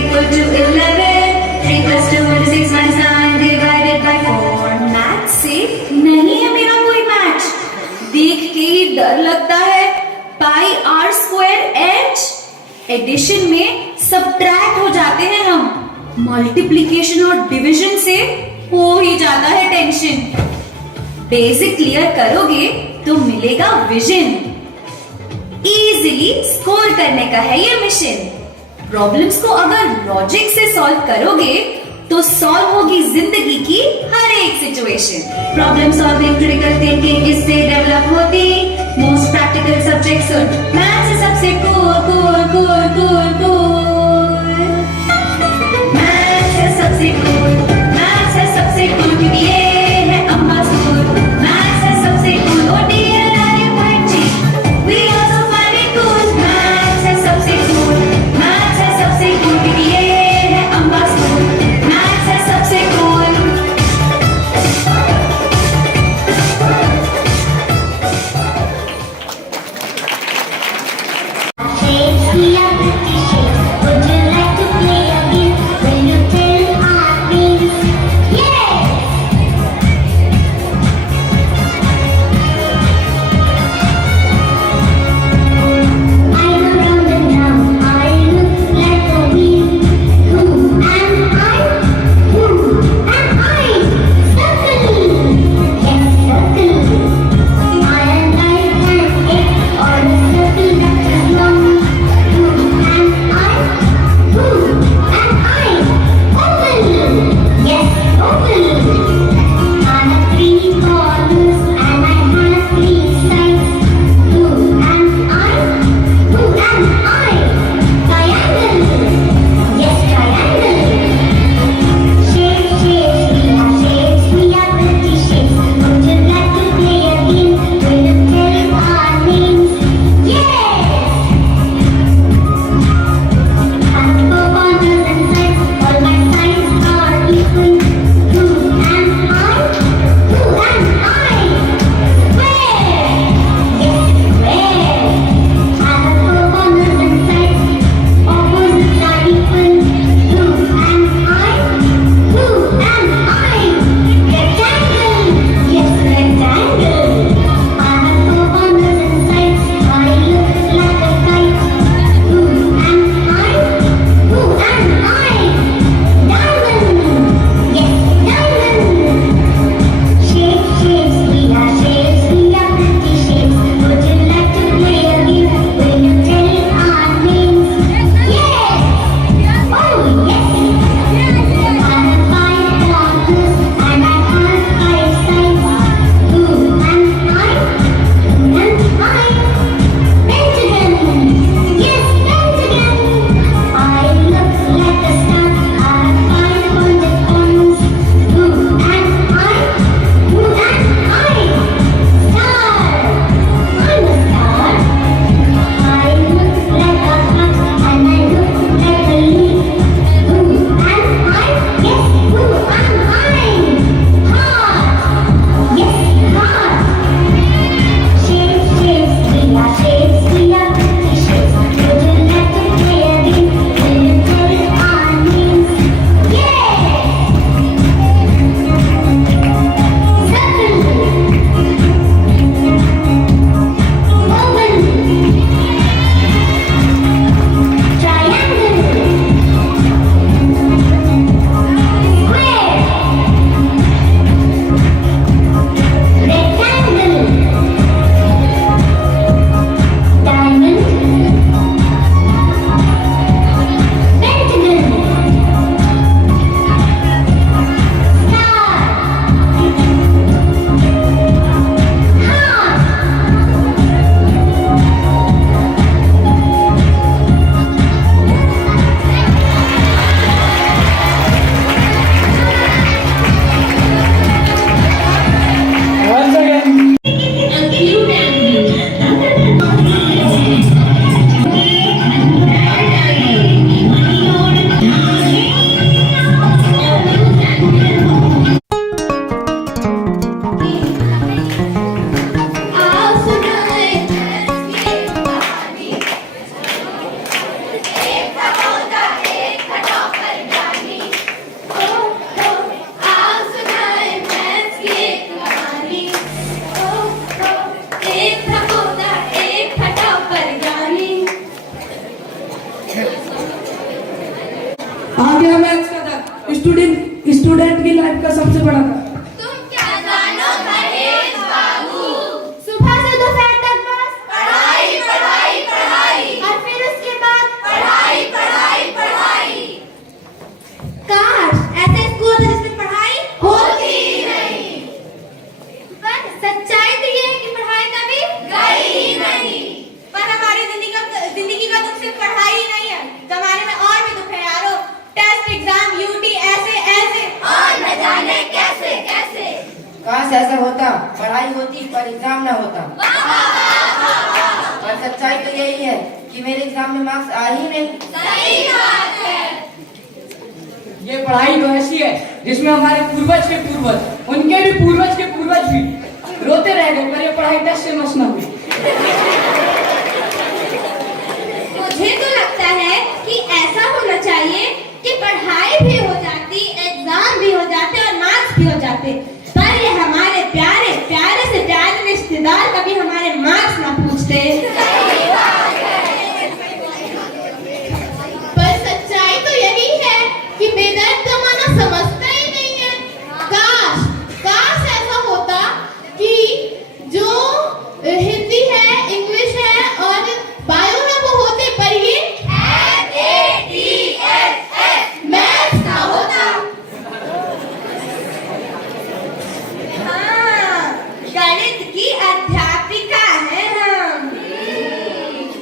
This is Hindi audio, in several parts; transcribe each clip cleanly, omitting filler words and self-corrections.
equal to 11. 3 plus 2 is 6 minus 9 divided by 4. Math से नहीं है मेरा कोई मैच, देख के ही डर लगता है। पाई आर स्क्वायर एच, एडिशन में सब्ट्रैक्ट हो जाते हैं हम, मल्टीप्लीकेशन और डिवीजन से हो ही जाता है टेंशन। बेसिक क्लियर करोगे तो मिलेगा विजन, इजीली स्कोर करने का है ये मिशन। प्रॉब्लम्स को अगर लॉजिक से सॉल्व करोगे तो सॉल्व होगी जिंदगी की हर एक situation. Problem solving, critical thinking इससे डेवलप होती। मोस्ट प्रैक्टिकल सब्जेक्ट मैथ्स से सबसे cool cool cool cool cool. Maths है सबसे कूल, मैथ्स है सबसे कूल क्योंकि ये है अम्मा स्कूल। मैथ्स है सबसे cool, oh dear are you watching, we also find it cool. Maths है सबसे कूल, मैथ्स है सबसे कूल क्योंकि ये है अम्मा स्कूल। मैथ्स है सबसे कूल। Hey गया मैथ्स का था, स्टूडेंट की लाइफ का सबसे बड़ा था। तुम क्या जानो महेश बाबू, सुबह से दोपहर तक बस पढ़ाई पढ़ाई पढ़ाई, और फिर उसके बाद पढ़ाई पढ़ाई पढ़ाई। काश ऐसे स्कूल होता जिसमें पढ़ाई होती ही नहीं, पर सच्चाई तो ये है कि पढ़ाई कभी गई ही नहीं। पर हमारी जिंदगी का दुख सिर्फ पढ़ाई ही नहीं है, जमाने में और भी दुख है यारो। टेस्ट, एग्जाम, यूटी, ऐसे ऐसे और न जाने कैसे कैसे। काश ऐसा होता, पढ़ाई होती पर एग्जाम ना होता। और सच्चाई तो यही है कि मेरे एग्जाम में मार्क्स आ ही नहीं। सही बात है। ये पढ़ाई तो ऐसी है जिसमें हमारे पूर्वज के पूर्वज, उनके भी पूर्वज के पूर्वज भी रोते रह गए, पर ये पढ़ाई टेस्ट से मस न हुई। मुझे तो लगता है कि ऐसा होना चाहिए कि पढ़ाई भी हो जाती, एग्जाम भी हो जाते और मार्क्स भी हो जाते, पर ये हमारे प्यारे प्यारे से प्यारे रिश्तेदार कभी हमारे मार्क्स ना पूछते। पर सच्चाई तो यही है कि बेदर्द जमाना समझता ही नहीं है। काश काश ऐसा होता कि जो हिंदी है, इंग्लिश है और बायो है वो होते, पर ये मैथ्स ना होता। हाँ, गणित की अध्यापिका है हम,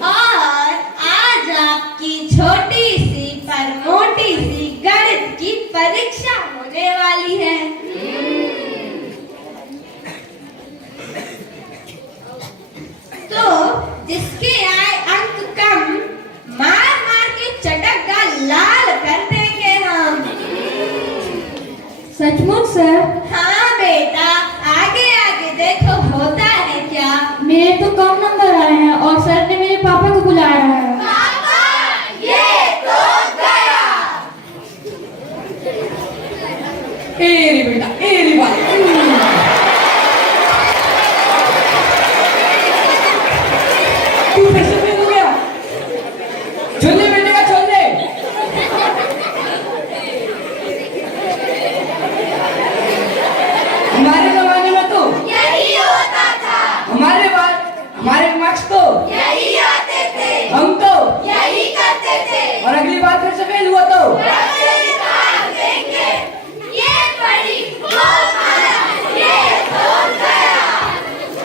और आज आपकी छोटी सी पर मोटी सी गणित की परीक्षा होने वाली है। तो जिसके आए अंक कम, मार मार के चटक का लाल कर देंगे हम। सचमुच सर? हाँ बेटा, आगे आगे देखो होता है क्या। मेरे तो कम नंबर आए हैं और सर ने मेरे पापा को बुलाया है। पापा, ये तो गया। एरी बेटा, एरी बात। तू फिर से फेल हो गया। छोले बेटे का छोले। हमारे जमाने में तो यही होता था, हमारे मार्क्स तो यही आते थे, हम तो यही करते थे। और अगली बार फिर से फेल हुआ तो देंगे। ये पढ़ी, वो मारा, ये तो गया।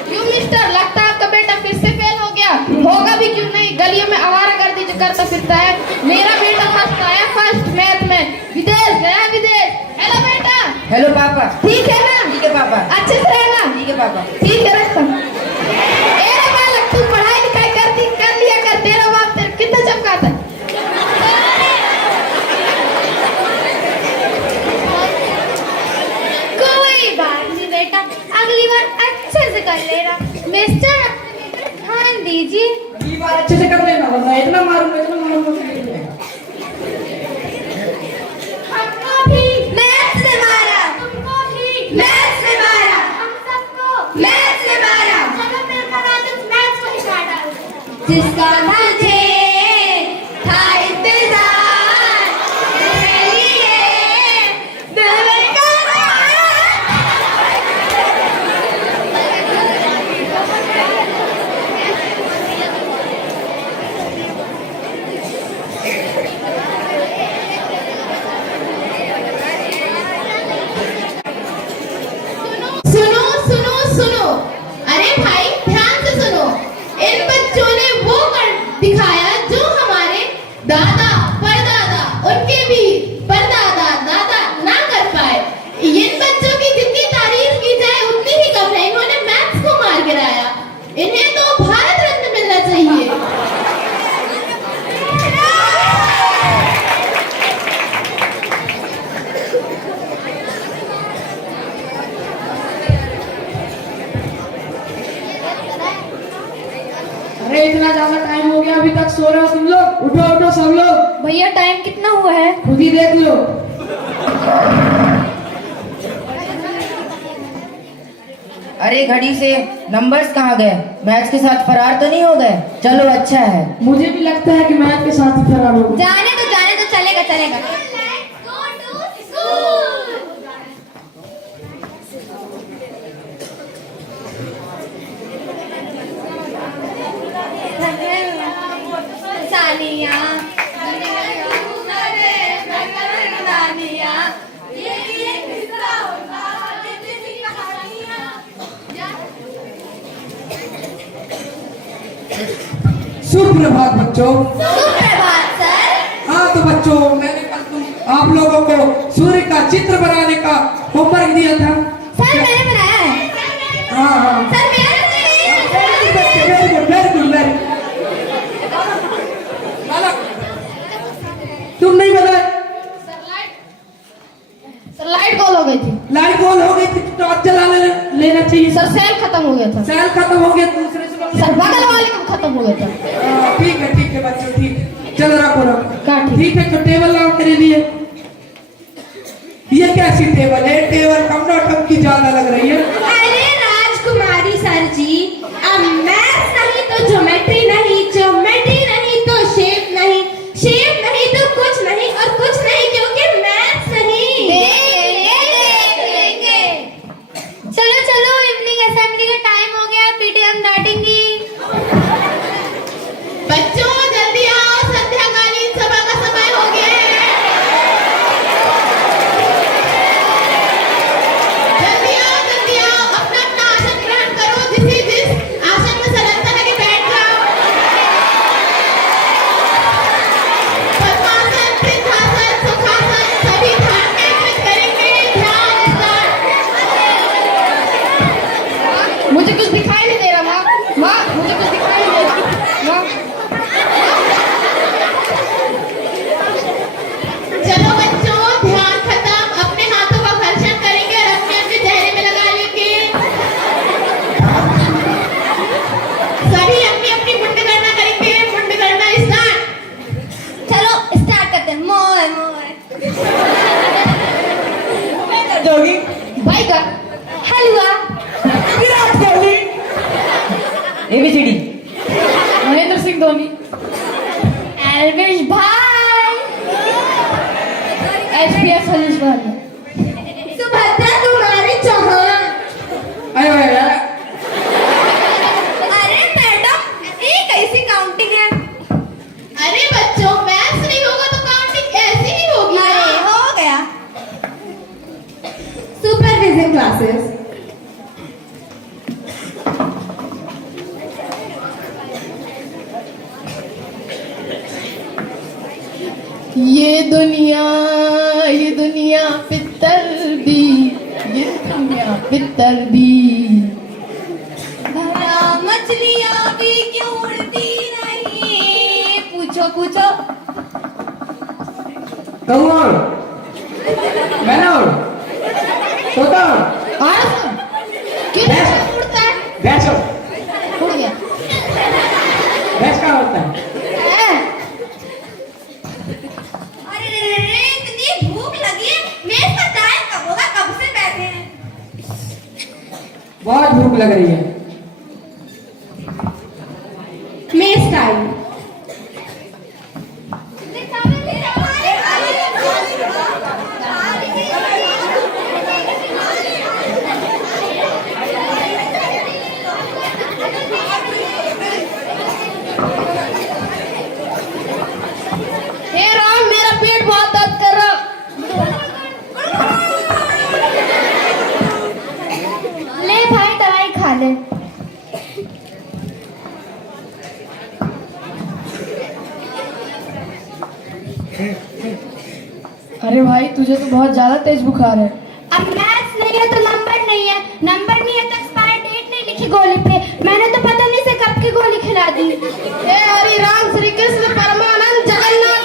क्यों मिस्टर, लगता है आपका बेटा फिर से फेल हो गया। होगा भी क्यों नहीं, गलियों में आवारागर्दी जो करता फिरता है। मेरा बेटा फर्स्ट आया, फर्स्ट मैथ में, विदेश गया विदेश। हेलो बेटा। हेलो पापा। ठीक है ना? ठीक है पापा। अच्छे से रहना। ठीक है पापा। ठीक है रखता। ए रे बालक, तू पढ़ाई लिखाई कर लिया कर, तेरा बाप तेरे कितना चमकाता है। कोई बात नहीं बेटा, अगली बार अच्छे से कर लेना। मिस्टर ध्यान दीजिए। अगली बार अच्छे से कर लेना, वरना इतना मारूंगा फिर नहीं जाएगा। हमको भी मैथ से मारा, तुमको भी मैथ से मारा, हम सबको मैथ से मारा। चलो मिलकर आज इस मैथ को ही काटा, जिसका मुझे था इंतजार, मेरे लिए दिल में सुनो सुनो सुनो, अरे भाई ध्यान से सुनो। इन बच्चों ने वो कर दिखाया जो हमारे दादा परदादा, उनके भी परदादा दादा ना कर पाए। इन बच्चों की जितनी तारीफ की जाए उतनी ही कम है। इन्होंने मैथ्स को मार गिराया। इन्हें तो भारत रत्न मिलना चाहिए। अरे इतना ज्यादा टाइम हो गया, अभी तक सो रहे हो तुम लोग। उठो उठो सब लोग। भैया टाइम कितना हुआ है? खुद ही देख लो। अरे घड़ी से नंबर्स कहाँ गए? मैथ्स के साथ फरार तो नहीं हो गए? चलो अच्छा है। मुझे भी लगता है कि मैथ के साथ ही फरार हो गए। जाने तो चलेगा चलेगा। कहानियाँ सुप्रभात बच्चों। सुप्रभात सर। हाँ तो बच्चों, मैंने कल आप लोगों को सूर्य का चित्र बनाने का होमवर्क दिया था। सर मैंने बनाया है। हाँ हाँ, सर मेरा very good very good very. तुम नहीं बनाए? सर लाइट गोल हो गई थी। लाइट गोल हो गई थी, टॉर्च जला लेना चाहिए। सर सेल खत्म हो गया था। सेल खत्म हो गया, दूसरे से सर बगल वाले का खत्म हो गया था। ठीक है बच्चों, ठीक है। चलो रखो रखो। क्या ठीक? ठीक है, तो टेबल लाओ मेरे लिए। ये कैसी टेबल है? टेबल कम नॉटम की ज्यादा लग रही है। अरे राजकुमारी सर जी, अब मैथ्स नहीं तो ज्योमेट्री नहीं, ज्योमेट्री नहीं तो शेप नहीं, शेप नहीं तो कुछ नहीं, और कुछ नहीं क्योंकि मैथ्स नहीं। देंगे। चलो चलो, इवनिंग असेंबली का टाइम हो गया, पीटीएम डांटेंगी। बच्चों जल्दी आओ, संध्याकालीन सभा का समय हो गया है। जल्दी आओ अपना अपना आसन ग्रहण करो। जिस आसन में सरलता लगे बैठ जाओ। पद्मासन, सिंहासन, सुखासन सभी ध्यान केंद्रित करेंगे। ध्यान स्टार्ट। मुझे कुछ दिखाई नहीं दे रहा माँ। माँ मुझे कुछ दिखाई नहीं दे रहा माँ। चलो बच्चों, ध्यान खत्म। अपने हाथों का घर्षण करेंगे और अपने अपने चेहरे में लगा लेंगे। सभी अपनी अपनी मुंड गणना करेंगे। मुंड गणना स्टार्ट। चलो स्टार्ट करते हैं। मोए मोए जोगी, बैगन, हलवा, विराट कोहली, ABCD। महेंद्र सिंह धोनी, एल्विश भाई, HPS हरीश भाई, सुभद्रा कुमारी चौहान। आयो आयो आयो। अरे मैडम, ये कैसी काउंटिंग है? अरे बच्चों, मैथ्स नहीं होगा तो काउंटिंग ऐसी ही होगी ना। अरे हो गया। Supervision classes. ये दुनिया पित्तर दी, ये दुनिया पित्तर दी। भला मछलियाँ भी क्यों उड़ती नहीं? पूछो पूछो। कौन? मैं ना हूँ। तोता। क्यों उड़ता है? भैंस। उड़ गया। भैंस कहाँ होता है? अरे इतनी भूख लगी है, मेज पर टाइम कब होगा? कब से बैठे हैं। बहुत भूख लग रही है। Mess time. हे राम, मेरा पेट बहुत दर्द कर रहा। ले भाई दवाई खा ले। अरे भाई, तुझे तो बहुत ज्यादा तेज बुखार है। अब मैथ्स नहीं है तो नंबर नहीं है, नंबर नहीं है तो एक्सपायर डेट नहीं लिखी गोली पे। मैंने तो पता नहीं से कब की गोली खिला दी। हे हरि राम श्री कृष्ण परमानंद जगन्नाथ।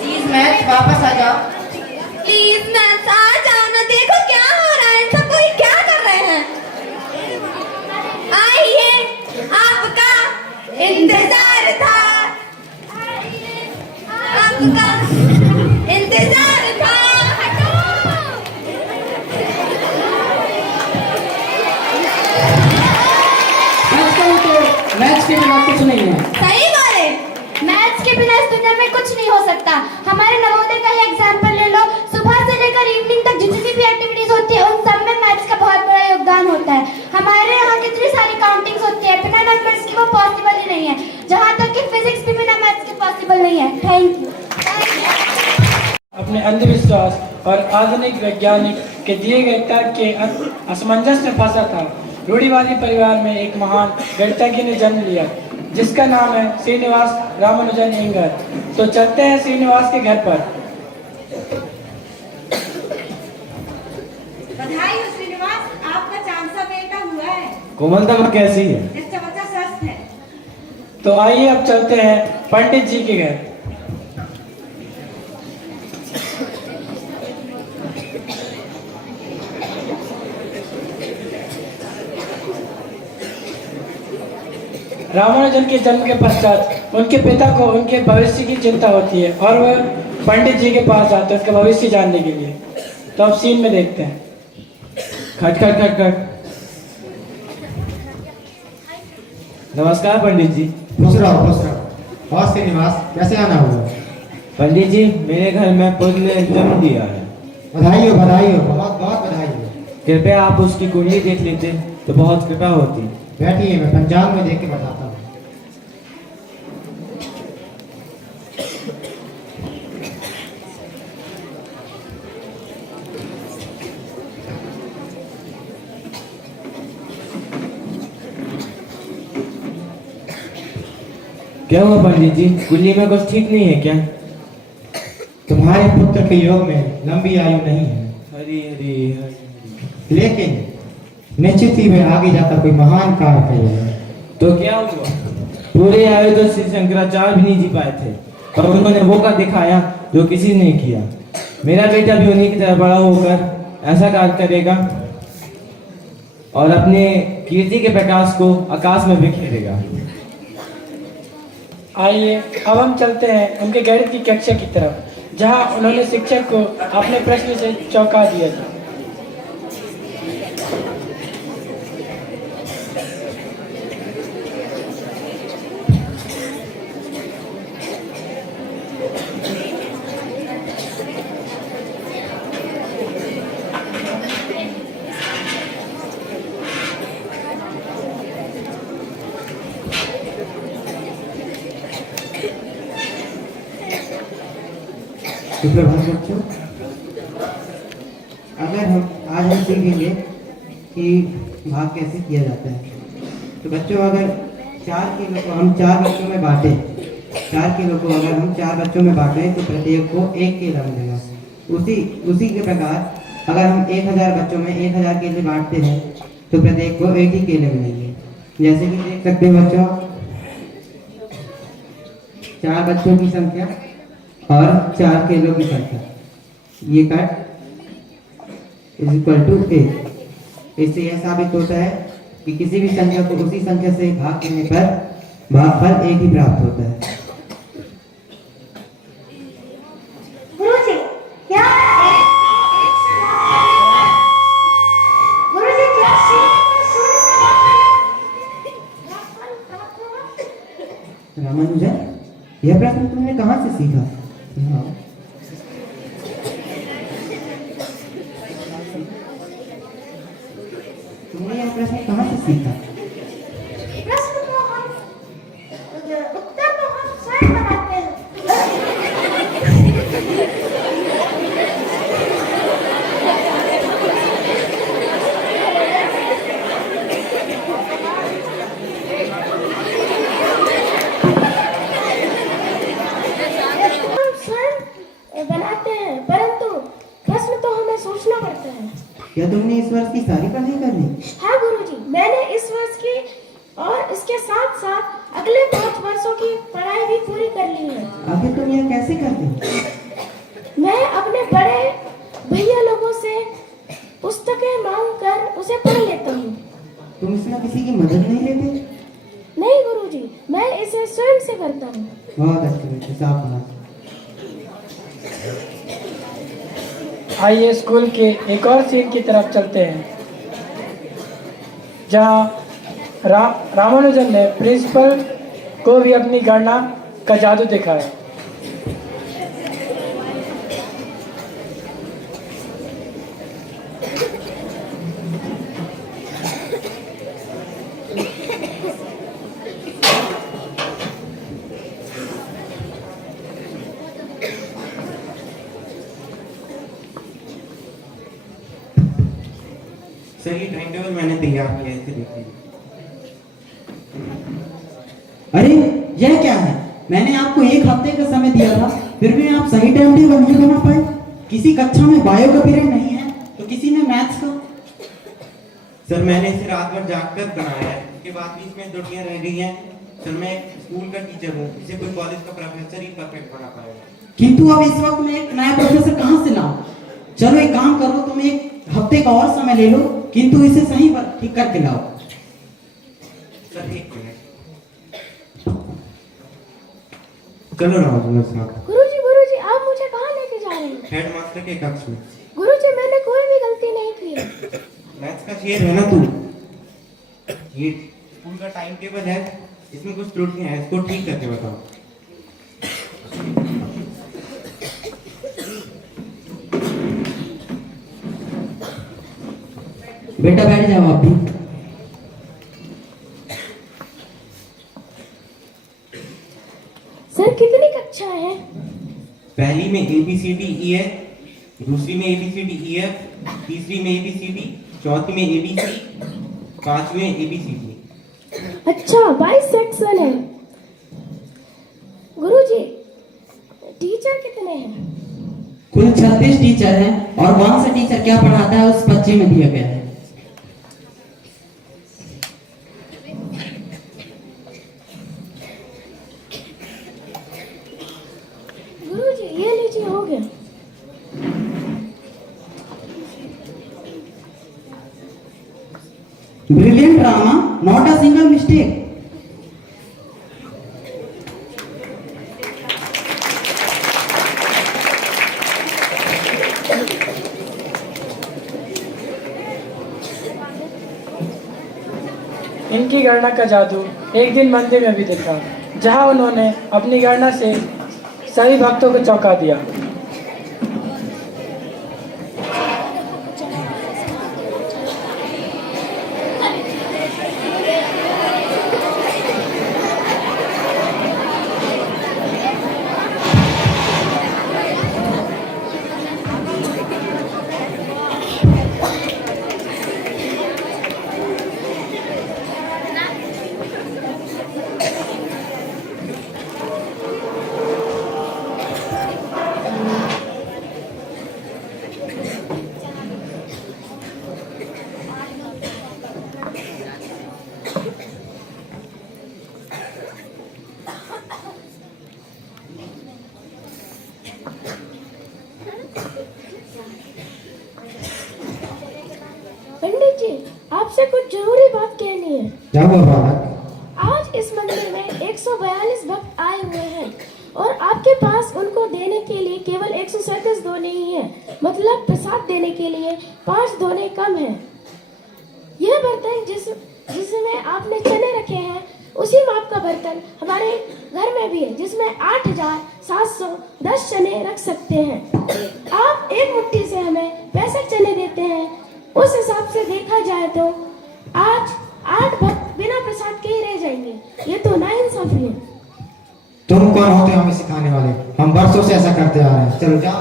प्लीज मैथ वापस आ जाओ। प्लीज मैथ्स आ जाओ ना, देखो क्या हो रहा है, सब कोई क्या कर रहे हैं। आइए, आपका इंतजार था, आपका इंतजार था। हटो। सच कहूँ तो मैच के बिना कुछ नहीं है। सही बोले, मैथ्स के बिना इस दुनिया में कुछ नहीं हो सकता। हमारे नवोदय का ही एग्जाम्पल ले लो। अंधविश्वास और आधुनिक वैज्ञानिक के दिए गए तर्क के असमंजस में फंसा था। रूढ़िवादी परिवार में एक महान गणितज्ञ ने जन्म लिया जिसका नाम है श्रीनिवास रामानुजन अयंगार। तो चलते हैं श्रीनिवास के घर पर। बधाई हो श्रीनिवास, आपका चांसा बेटा हुआ है। कोमलता माँ कैसी है? इसका बच्चा स्वस्थ है। तो आइए अब चलते हैं पंडित जी के घर। रामानुजन के जन्म के पश्चात उनके पिता को उनके भविष्य की चिंता होती है और वह पंडित जी के पास जाते हैं उसका भविष्य जानने के लिए। तो अब सीन में देखते हैं। खट खट खट खट। नमस्कार पंडित जी। खुश रहो खुश रहो। और श्रीनिवास कैसे आना हुआ? पंडित जी मेरे घर में पुत्र ने जन्म दिया है। बधाई हो, बहुत बहुत बधाई हो। कृपया आप उसकी कुंडली देख लेते तो बहुत कृपा होती। बैठिए, मैं पंचांग में देख के बताता हूँ। क्या हुआ पंडित जी, कुंडली में कुछ ठीक नहीं है क्या? तुम्हारे पुत्र के योग में लंबी आयु नहीं है, हरी हरी हरी। लेकिन निश्चित ही वे आगे जाकर कोई महान कार्य करेगा। तो क्या हुआ? पूरे आयु तो श्री शंकराचार्य भी नहीं जी पाए थे, पर उन्होंने वो कर दिखाया जो किसी ने किया। मेरा बेटा भी उन्हीं की तरह बड़ा होकर ऐसा कार्य करेगा और अपने कीर्ति के प्रकाश को आकाश में बिखेरेगा। आइए अब हम चलते हैं उनके गणित की कक्षा की तरफ, जहां उन्होंने शिक्षक को अपने प्रश्न से चौंका दिया था। सुप्रभात बच्चों, अगर आज हम सीखेंगे कि भाग कैसे किया जाता है। तो बच्चों, अगर 4 किलो को हम 4 बच्चों में बांटें, 4 किलो को अगर हम 4 बच्चों में बांटें तो प्रत्येक को 1 किलो मिलेगा। उसी के प्रकार अगर हम 1000 बच्चों में 1000 केले बांटते हैं तो प्रत्येक को 1 ही केले मिलेंगे। जैसे कि देख सकते हो बच्चों, 4 बच्चों की संख्या और 4 केलों की संख्या, ये कट इज इक्वल टू 1। इससे यह साबित होता है कि किसी भी संख्या को उसी संख्या से भाग करने पर भागफल 1 ही प्राप्त होता है। गुरुजी, क्या गुरुजी क्या रामानुजन, यह प्रश्न तुमने कहाँ से सीखा? हाँ। तुमने यह प्रश्न कहाँ से सीखा? प्रश्न तो हम उत्तर तो हम स्वयं बनाते हैं। हम स्वयं बनाते हैं, परंतु प्रश्न तो हमें सोचना पड़ता है। क्या तुमने इस वर्ष की सारी पढ़ाई कर ली? हाँ गुरुजी, मैंने इस वर्ष की और इसके साथ साथ अगले 5 वर्षों की पढ़ाई भी पूरी कर ली है। आखिर तुम यह कैसे करते हो? मैं अपने बड़े भैया लोगों से पुस्तकें मांग कर उसे पढ़ लेता हूँ। तुम इसमें किसी की मदद नहीं लेते? नहीं गुरुजी, मैं इसे स्वयं से करता हूँ। बहुत अच्छे बेटे, शाबाश। आइए स्कूल के एक और सीन की तरफ चलते हैं, जहां रामानुजन ने प्रिंसिपल को भी अपनी गणना का जादू दिखाया। सर ये टाइम टेबल मैंने तैयार किया है, इसे देखिए। अरे यह क्या है? मैंने आपको 1 हफ्ते का समय दिया था, फिर भी आप सही टाइम टेबल नहीं बना पाए। किसी कक्षा में बायो का पीरियड नहीं है तो किसी में मैथ्स का। सर मैंने इसे रात भर जागकर बनाया है, उसके बाद भी इसमें त्रुटियां रह गई हैं। सर मैं स्कूल का टीचर हूँ, इसे कोई कॉलेज का प्रोफेसर ही परफेक्ट बना पाएगा। किंतु अब इस वक्त में एक नया प्रोफेसर कहाँ से लाऊं? चलो एक काम करो, तुम 1 हफ्ते का और समय ले लो, किंतु इसे सही पर ठीक करके लाओ। Sir 1 minute. चलो राजेंद्र साहब। गुरुजी आप मुझे कहाँ लेके जा रहे हैं? हेडमास्टर के कक्ष में। गुरुजी मैंने कोई भी गलती नहीं की। मैथ्स का शेर है ना तू? ये स्कूल का टाइम टेबल है, इसमें कुछ त्रुटियां हैं, इसको ठीक करके बताओ। बेटा बैठ जाओ आप भी। सर कितनी कक्षा है? पहली में ABCDEF, दूसरी में ABCDEF, तीसरी में ABCD, चौथी में ABC, 5वीं में ABCD। अच्छा 22 सेक्शन है। गुरुजी टीचर कितने हैं? कुल 36 टीचर हैं और कौन सा टीचर क्या पढ़ाता है उस पर्चे में दिया गया है। गुरुजी ये लीजिए हो गया। Brilliant Rama, not a single mistake. इनकी गणना का जादू एक दिन मंदिर में भी दिखा, जहां उन्होंने अपनी गणना से सभी भक्तों को चौंका दिया। पंडित जी आपसे कुछ जरूरी बात कहनी है। क्या हुआ बालक? आज इस मंदिर में 142 भक्त आए हुए हैं और आपके पास उनको देने के लिए केवल 137 दोने ही हैं। मतलब प्रसाद देने के लिए 5 दोने कम हैं। यह बर्तन जिसमें आपने चने रखे हैं उसी माप का बर्तन हमारे घर में भी है, जिसमें 8710 चने रख सकते हैं। आप एक मुट्ठी से हमें 65 चने देते हैं। उस हिसाब से देखा जाए तो आज 8 भक्त बिना प्रसाद के ही रह जाएंगे। ये तो नाइंसाफी है। तुम कौन होते हो हमें सिखाने वाले? हम वर्षों से ऐसा करते आ रहे हैं। चलो जाओ।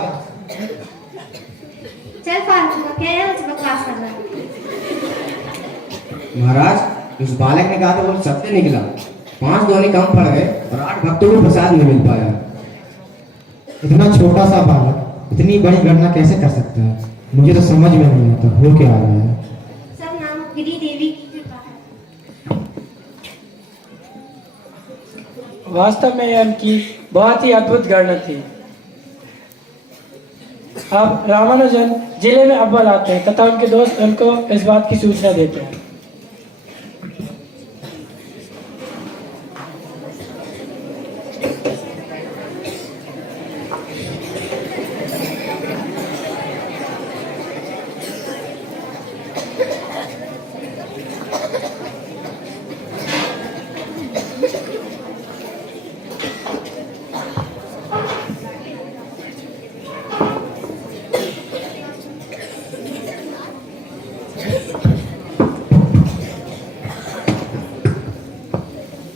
चल फालतू का क्या है मुझे बकवास करना है। महाराज उस बालक ने कहा था वो सत्य निकला। 5 दोने कम पड़ गए और 8 भक्तों को प्रसाद नहीं मिल पाया। इतना छोटा सा बालक इतनी बड़ी गणना कैसे कर सकता है? मुझे तो समझ में नहीं आता हो क्या आ रहा है। सब नाम गिरी देवी की कृपा है। वास्तव में यह उनकी बहुत ही अद्भुत गणना थी। अब रामानुजन जिले में अव्वल आते हैं तथा उनके दोस्त उनको इस बात की सूचना देते हैं।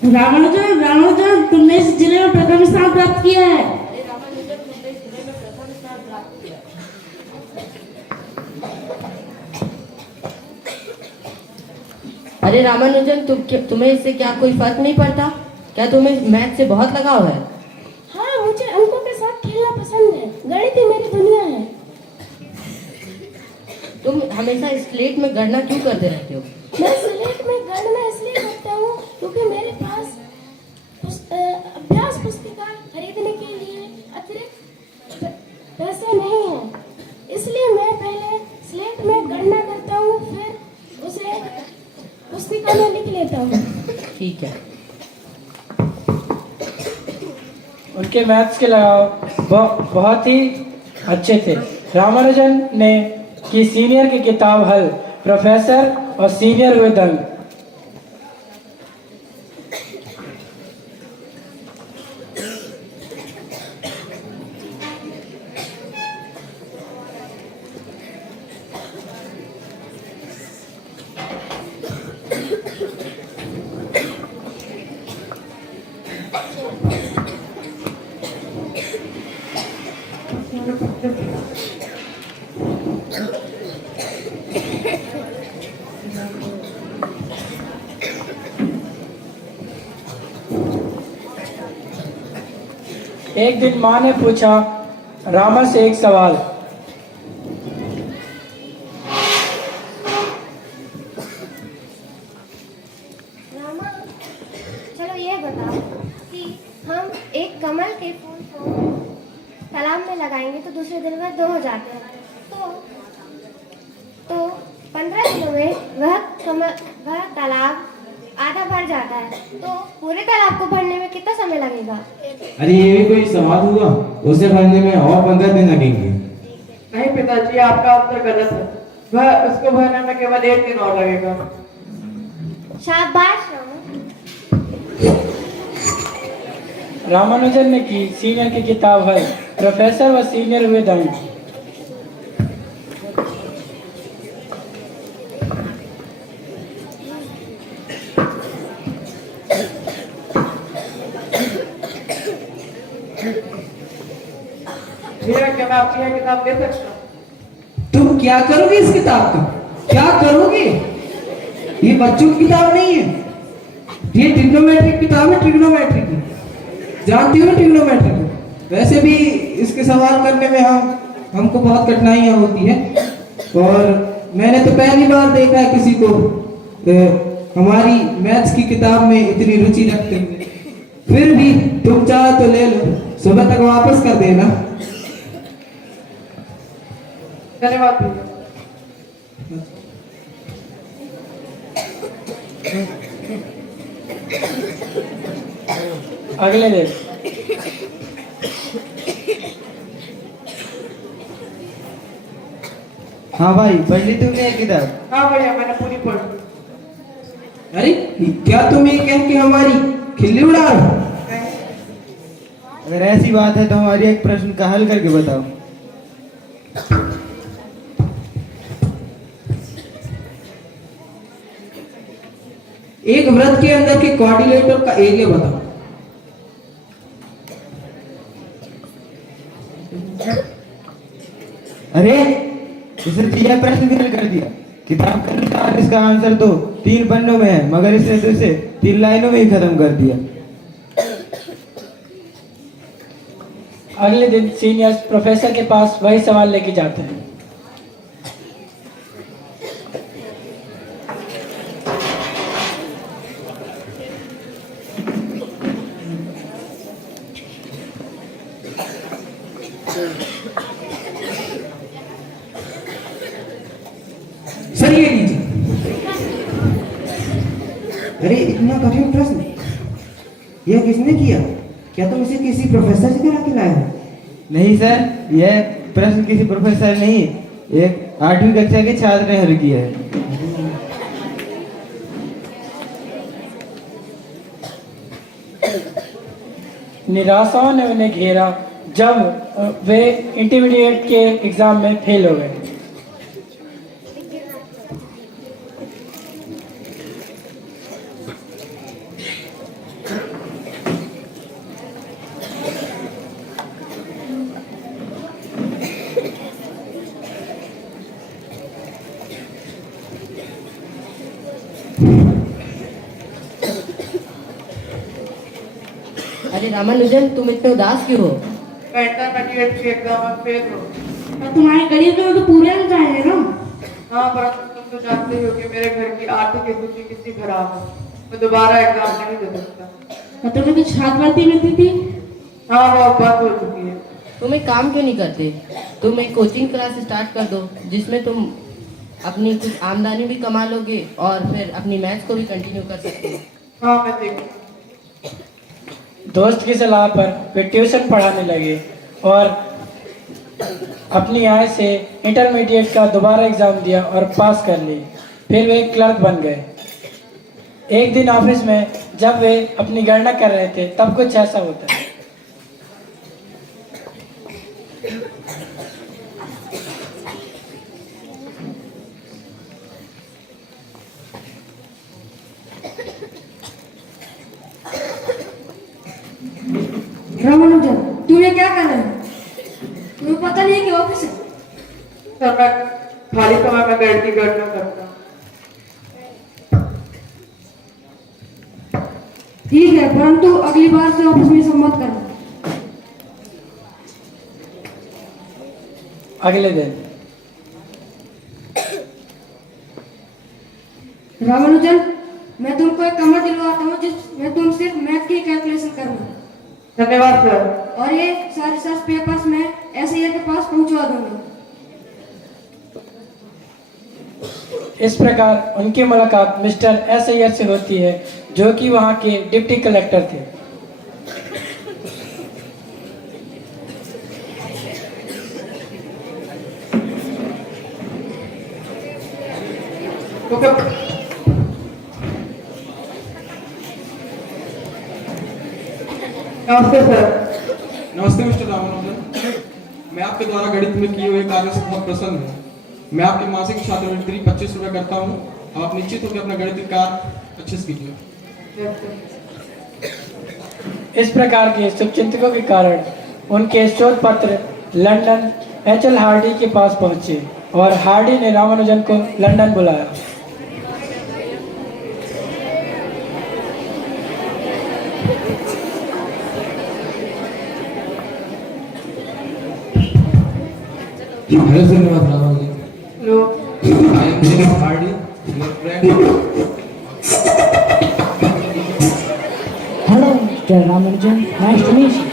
रामानुजन तुमने इस जिले में प्रथम स्थान प्राप्त किया है। अरे रामानुजन, तुम्हें इससे क्या कोई फर्क नहीं पड़ता? क्या तुम्हें मैथ से बहुत लगाव है? हाँ, मुझे अंकों के साथ खेलना पसंद है। गणित ही मेरी दुनिया है। तुम हमेशा स्लेट में गणना क्यों करते रहते हो? मैं स्लेट में गणना इसलिए करता हूँ क्योंकि मेरे पास अभ्यास पुस्तिका खरीदने के लिए अतिरिक्त पैसे नहीं है। इसलिए मैं पहले स्लेट में गणना करता हूँ, फिर उसे पुस्तिका में लिख लेता हूँ। ठीक है। उनके मैथ्स के लगाव बहुत ही अच्छे थे। रामानुजन ने की सीनियर की किताब हल, प्रोफेसर और सीनियर हुए दंग। एक दिन माँ ने पूछा रामा से एक सवाल। रामा, चलो ये बताओ कि हम एक कमल के फूल को तालाब में लगाएंगे तो दूसरे दिन वह 2 हो जाते हैं। तो 15 दिनों में वह तालाब आधा भर जाता है। तो पूरे तालाब को भरने में कितना समय लगेगा? अरे ये भी कोई सवाल हुआ? उसे भरने में और 15 दिन लगेंगे। नहीं पिताजी, आपका उत्तर गलत है। वह उसको भरने में केवल 1 दिन और लगेगा। शाबाश रामा। रामानुजन ने की सीनियर की किताब हल, प्रोफेसर व सीनियर हुए दंग। क्या मैं आपकी यह किताब दे सकता हूँ? तुम क्या करोगे इस किताब का? क्या करोगे? ये बच्चों की किताब नहीं है, ये ट्रिग्नोमेट्रिक किताब है। ट्रिग्नोमेट्रिक की जानती हो ना? ट्रिग्नोमेट्रिक। वैसे भी इसके सवाल करने में हमको बहुत कठिनाइयां होती है, और मैंने तो पहली बार देखा है किसी को हमारी मैथ्स की किताब में इतनी रुचि रखते हुए। फिर भी तुम चाहो तो ले लो, सुबह तक वापस कर देना। धन्यवाद। अगले दिन हाँ भाई, पढ़ ली तुमने ये किताब? हाँ भैया, मैंने पूरी पढ़ ली। अरे क्या तुम ये कह के हमारी खिल्ली उड़ा रहे हो? अगर ऐसी बात है तो हमारी एक प्रश्न का हल करके बताओ। एक वृत्त के अंदर के क्वाड्रिलेटरल का एरिया बताओ। अरे इसने तो यह प्रश्न भी हल कर दिया। किताब के अनुसार इसका आंसर तो 3 पन्नों में है, मगर इसने तो इसे 3 लाइनों में ही खत्म कर दिया। अगले दिन सीनियर्स प्रोफेसर के पास वही सवाल लेके जाते हैं। सर ये लीजिए। अरे इतना कठिन प्रश्न यह किसने किया? क्या तुम इसे किसी प्रोफेसर से करा के लाए हो? नहीं सर, यह प्रश्न किसी प्रोफेसर नहीं, एक 8वीं कक्षा के छात्र ने हल किया है। निराशाओं ने उन्हें घेरा जब वे इंटरमीडिएट के एग्जाम में फेल हो गए। अरे रामानुजन, तुम इतने उदास क्यों हो? इंटरमीडिएट की एग्जाम में फेल हो। और तुम्हारे गणित में तो पूरे अंक आए ना। हाँ, परंतु तुम तो जानते हो कि मेरे घर की आर्थिक स्थिति कितनी खराब है, मैं दोबारा एग्जाम नहीं दे सकता। और तुम्हें कुछ छात्रवृत्ति मिलती थी? हाँ, वो अब बंद हो चुकी है। तुम एक काम क्यों नहीं करते? तुम एक कोचिंग क्लास स्टार्ट कर दो, जिसमें तुम अपनी कुछ आमदनी भी कमा लोगे और फिर अपनी मैथ्स को भी कंटिन्यू कर सकते हो। हाँ, मैं देखूँ। दोस्त की सलाह पर वे ट्यूशन पढ़ाने लगे और अपनी आय से इंटरमीडिएट का दोबारा एग्जाम दिया और पास कर ली। फिर वे क्लर्क बन गए। एक दिन ऑफिस में जब वे अपनी गणना कर रहे थे तब कुछ ऐसा होता है। रामानुजन, तुम ये क्या कर रहे हो? तुम्हें पता नहीं है कि ऑफिस है? सर, मैं खाली समय में गणित की गणना करता हूँ। ठीक है, परंतु अगली बार से ऑफिस में सब मत करना। अगले दिन रामानुजन, मैं तुमको एक कमरा दिलवाता हूँ जिसमें तुम सिर्फ मैथ की कैलकुलेशन करना। धन्यवाद सर। और ये सारे रिसर्च पेपर्स मैं एसआईआर के पास पहुंचवा दूंगा। इस प्रकार उनकी मुलाकात मिस्टर एसआईआर से होती है, जो कि वहां के डिप्टी कलेक्टर थे। नमस्ते सर। नमस्ते मिस्टर रामानुजन, मैं आपके द्वारा गणित में किए हुए कार्य से बहुत प्रसन्न हूँ। मैं आपकी मासिक छात्रवृत्ति 25 रुपये करता हूँ। आप निश्चित होकर अपना गणित कार्य अच्छे से कीजिए। इस प्रकार के शुभचिंतकों के कारण उनके शोध पत्र लंदन एच.एल. हार्डी के पास पहुंचे और हार्डी ने रामानुजन को लंदन बुलाया। Hello sir, Ramanujan. Hello. I am mister Hardy, your friend. Hello mister Ramanujan, nice to meet you.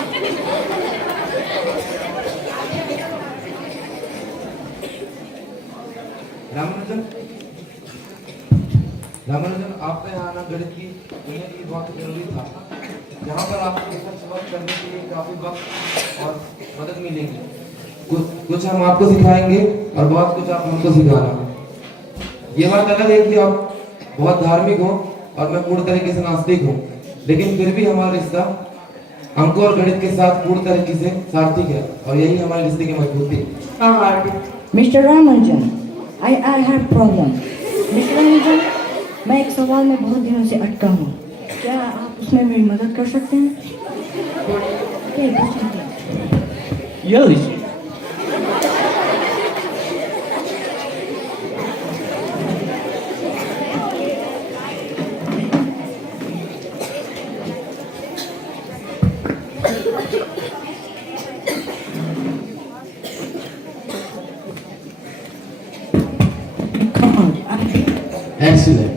Ramanujan, आपका यहाँ आना गणित की दुनिया के लिए बहुत जरूरी था। यहाँ पर आपको रिसर्च वर्क करने के लिए काफी वक्त और मदद मिलेगी। कुछ हम आपको सिखाएंगे और बहुत कुछ आप हमको सिखाना। ये बात अलग है कि आप बहुत धार्मिक हो और मैं पूर्ण तरीके से नास्तिक हूँ, लेकिन फिर भी हमारा रिश्ता अंक और गणित के साथ पूर्ण तरीके से सार्थक है और यही हमारे रिश्ते की मजबूती है। Mister Ramanujan, I have problem. Mister Ramanujan, मैं एक सवाल में बहुत दिनों से अटका हूँ, क्या आप उसमें मेरी मदद कर सकते हैं? ये लीजिए। Excellent.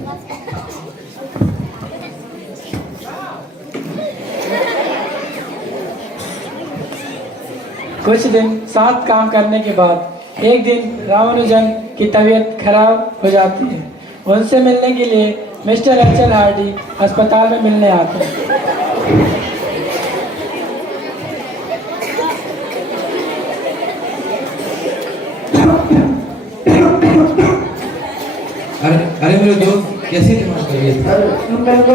कुछ दिन साथ काम करने के बाद एक दिन रामानुजन की तबीयत खराब हो जाती है। उनसे मिलने के लिए मिस्टर एच.एल. हार्डी अस्पताल में मिलने आते हैं। अरे मेरे दोस्त, कैसी तुम्हारी तबीयत है? मेरे को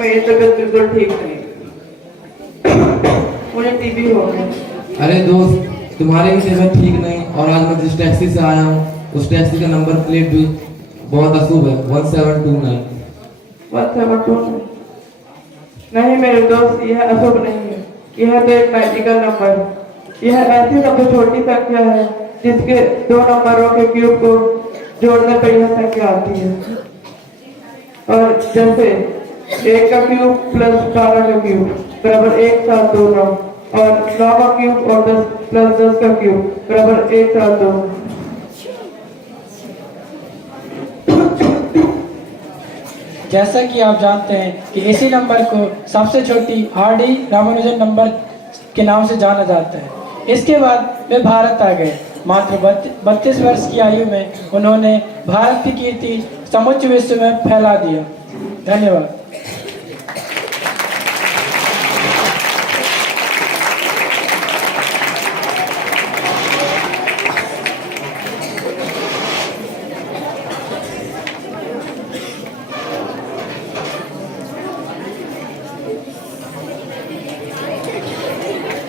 मेरी तबीयत बिल्कुल ठीक नहीं, मुझे टीबी हो गया। अरे दोस्त, तुम्हारी भी तबीयत ठीक नहीं और आज मैं जिस टैक्सी से आया हूँ उस टैक्सी का नंबर प्लेट भी बहुत अशुभ है, 1729। 1729? नहीं मेरे दोस्त, यह अशुभ नहीं है, यह तो एक मैजिकल नंबर है। यह ऐसी सबसे छोटी संख्या है जिसके दो नंबरों के क्यूब को जोड़ने पर यह संख्या आती है। और जैसे 1 का क्यूब प्लस 12 का क्यूब बराबर 1 7 2 9 और 9 का क्यूब और 10 प्लस 10 का क्यूब बराबर 1 7 2। जैसा कि आप जानते हैं कि इसी नंबर को सबसे छोटी आरडी रामानुजन नंबर के नाम से जाना जाता है। इसके बाद वे भारत आ गए। मात्र 32 वर्ष की आयु में उन्होंने भारत की कीर्ति समूचे विश्व में फैला दिया। धन्यवाद।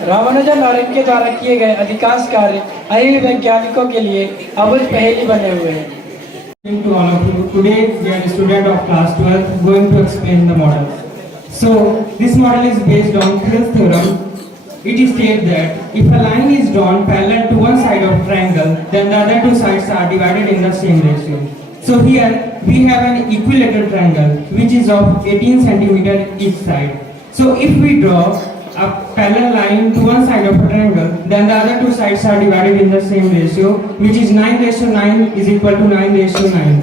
रामानुजन और इनके द्वारा किए गए अधिकांश कार्य अभी वैज्ञानिकों के लिए अबुझ पहेली बने हुए हैं। To all of you, today we are a student of class 12 going to explain the model. So this model is based on Thales theorem. It is stated that if a line is drawn parallel to one side of triangle, then the other two sides are divided in the same ratio. So here we have an equilateral triangle which is of 18 centimeter each side. So if we draw a parallel line to one side of a triangle, then the other two sides are divided in the same ratio, which is 9:9 is equal to 9:9.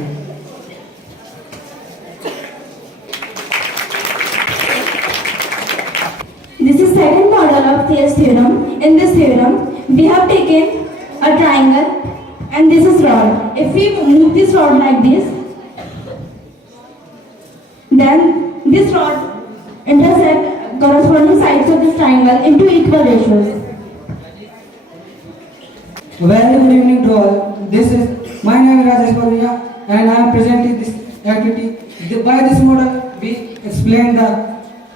This is second model of Thales theorem. In this theorem, we have taken a triangle and this is rod. If we move this rod like this, then this rod intersect corresponding sides of this triangle into equal ratios. Very good evening to all. My name is Rajesh Bhatia and I am presenting this activity. By this model, we explain the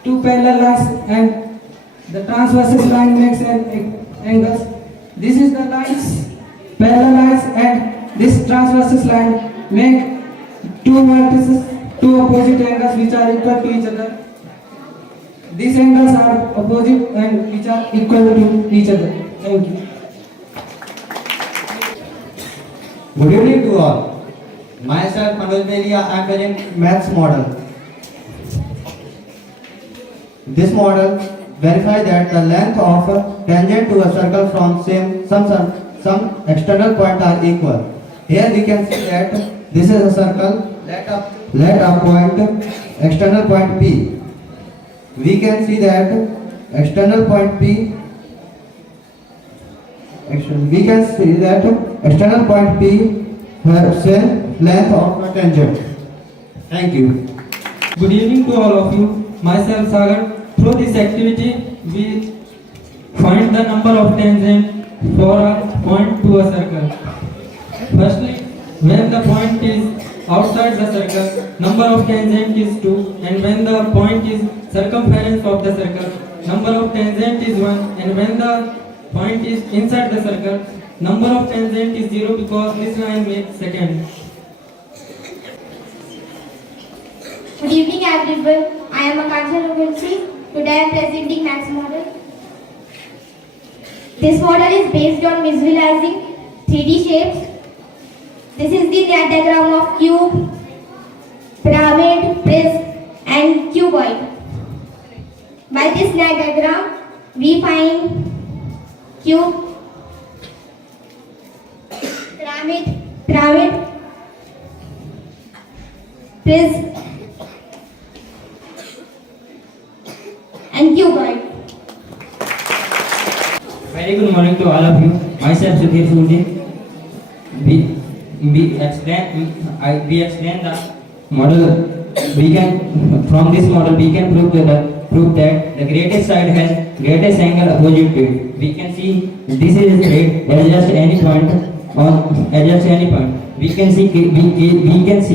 two parallel lines and the transverse line makes an angles. This is the lines, parallel lines, and this transverse line make two vertices, two opposite angles which are equal to each other. These angles are opposite and which are equal to each other. Thank you. Good evening to all. Myself Manoj Belia, I am wearing maths model. This model verifies that the length of a tangent to a circle from some external point are equal. Here we can see that this is a circle. Let a point external point P. We can see that external point P. We can see that external point P has same length of a tangent. Thank you. Good evening to all of you. Myself Sagar. Through this activity, we find the number of tangents for a point to a circle. Firstly, when the point is outside the circle, number of tangent is 2, and when the point is circumference of the circle, number of tangent is 1, and when the point is inside the circle, number of tangent is 0 because this line makes second. Good evening everyone. I am Akansha Logelsi. Today I am presenting maths model. This model is based on visualizing 3D shapes. This is the diagram of cube, pyramid, prism and cuboid. By this diagram, we find cube, pyramid, prism and cuboid. Very good morning to all of you. Myself Sudhir Surji. We explain the model. From this model we can prove that the greatest side has greatest angle opposite to it. We can see this is straight. Adjust any point. We can see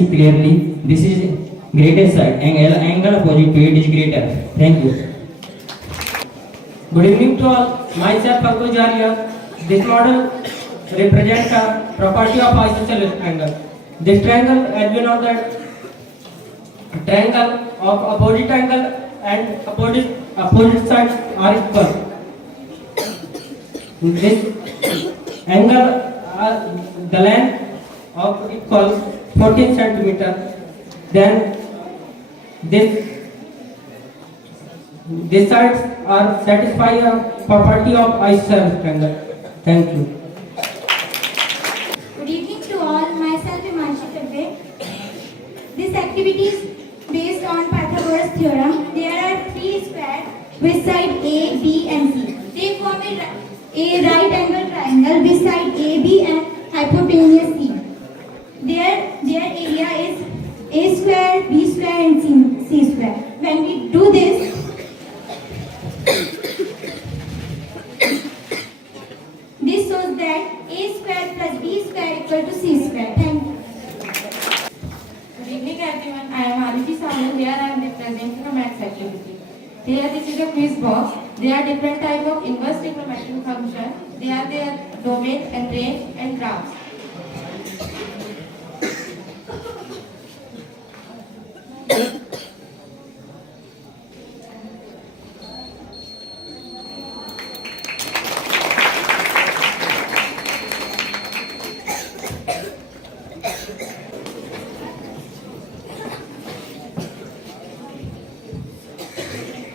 clearly this is greatest side. Angle opposite to it is greater. Thank you. Good evening to all. Myself Pankaj Arya. This model represents a property of isosceles triangle. This triangle, as we know that triangle of opposite angle and opposite sides are equal. This angle, the length of equal 14 centimeter. Then this These sites are satisfy a property of ISER standard. Thank you. Good evening to all. Myself Himanshi Kadve. This activity is based on Pythagoras theorem. There are three squares with side A, B and C. They form a right angle triangle with side A, B and hypotenuse C. Their area is A square, B square and C square. When we do this, this shows that A square plus B square equal to C square. Thank you. Good evening everyone. I am Aditi Samal. Here I am representing a maths activity. Here this is a quiz box. There are different types of inverse trigonometric functions. They are their domain and range and graphs.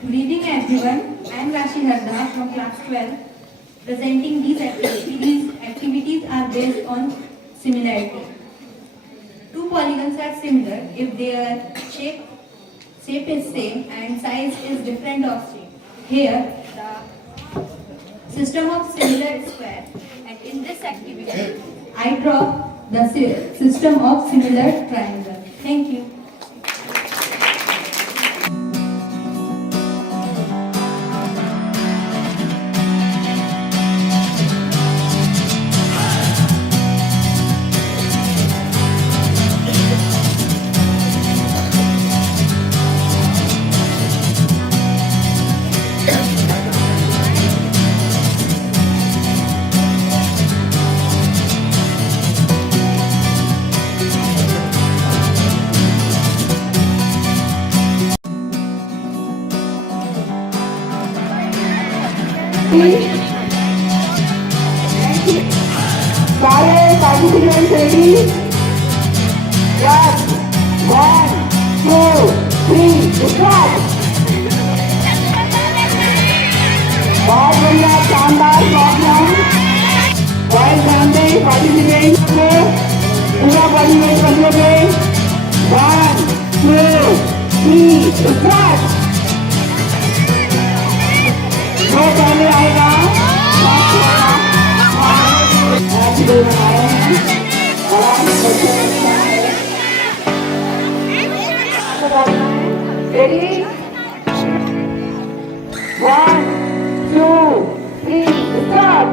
Good evening everyone. I am Rashi Harda from class 12 presenting these activities. These activities are based on similarity. Two polygons are similar if their shape is same and size is different of shape. Here the system of similar square, and in this activity I draw the system of similar triangle. Thank you. सारे पार्टिसिपेंट्स रेडी? Yes, 1, 2, 3, start. बहुत बढ़िया, शानदार प्रोग्राम। वेल डन पार्टिसिपेंट्स को पूरा पार्टिसिपेंट बंदों पे 1, 2, 3, स्टार्ट। जो पहले आएगा Ready? 1, 2, 3, start!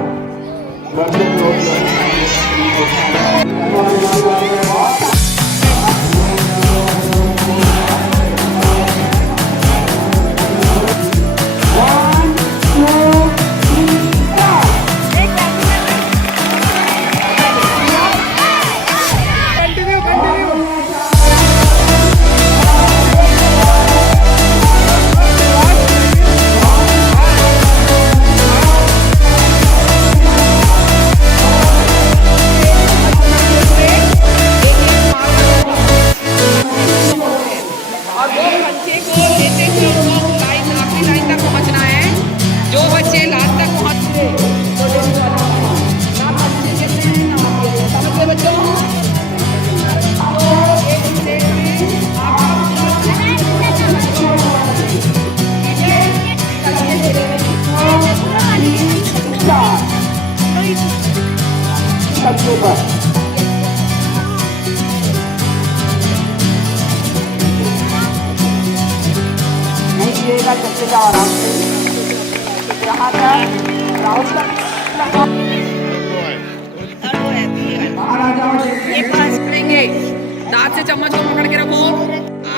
दांत से चम्मच को पकड़ के रखो।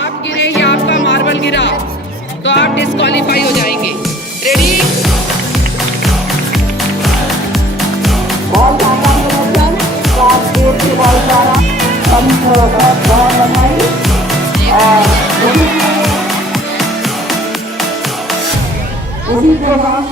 आप गिरे या आपका मार्बल गिरा तो आप डिस्क्वालीफाई हो जाएंगे। रेडी? उसी प्रोग्राम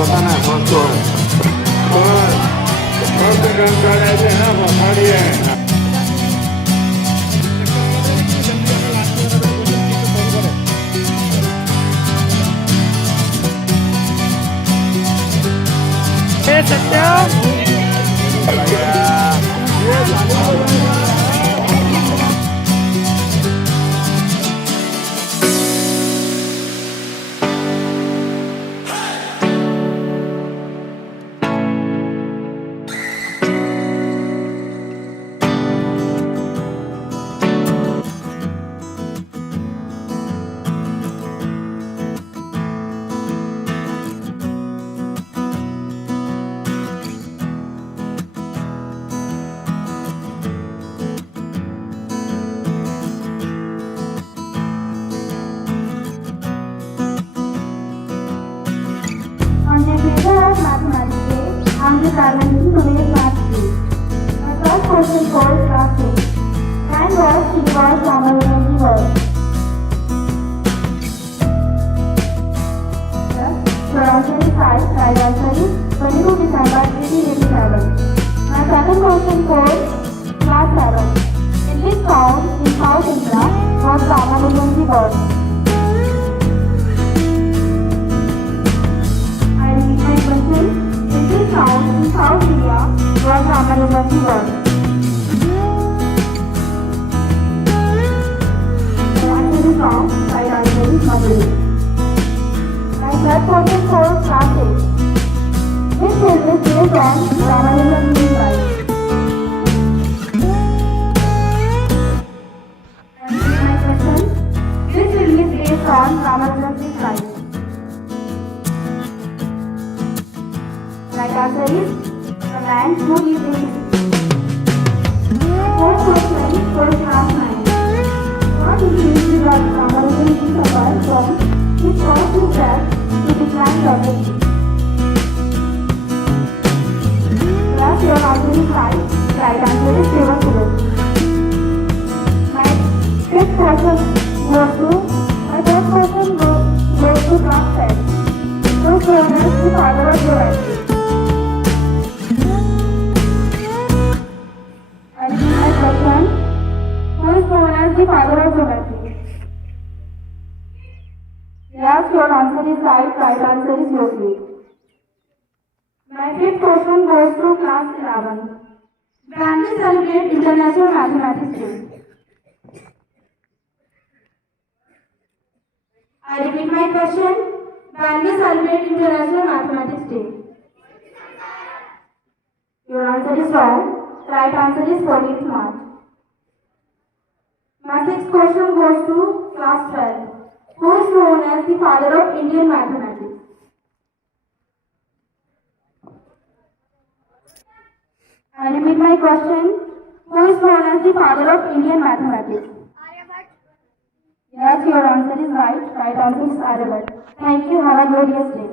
પોતાના ભક્તો ભક્ત કંકાળે છે ને પછાડીએ On the paper of mathematics day, I am presenting today's math quiz. My first question called class 8. When was Srinivas Ramanujan born? The answer is 5. Right answer is 22 December 1887. My second question called class 7. In which town in South India was Ramanujan born? In which town in South India was Ramanujan born? The answer is wrong. Right answer is Madhuri. My third question for class 8. Which film is based on Ramanujan's life? My question. Which film is based on Ramanujan's life? Right answer is The Man Who Lived in the Sea. Fourth question for class 9. What increased the Ramanujan suffer from which caused his death to decline rapidly? Yes, your answer is right. Right answer is tuberculosis. My fifth question goes to class 10. Who is known as the father of geometry? Who is known as the father of geometry? Yes, your answer is right. Right answer is Euclid. My fifth question goes to class 11. When we celebrate International Mathematics Day? I repeat my question. When we celebrate International Mathematics Day? Your answer is wrong. Right answer is 14th March. My sixth question goes to class 12. Who is known as the father of Indian mathematics? I repeat my question. Who is known as the father of Indian mathematics? Aryabhatta. Yes, your answer is right. Right answer is Aryabhatta. Thank you. Have a glorious day.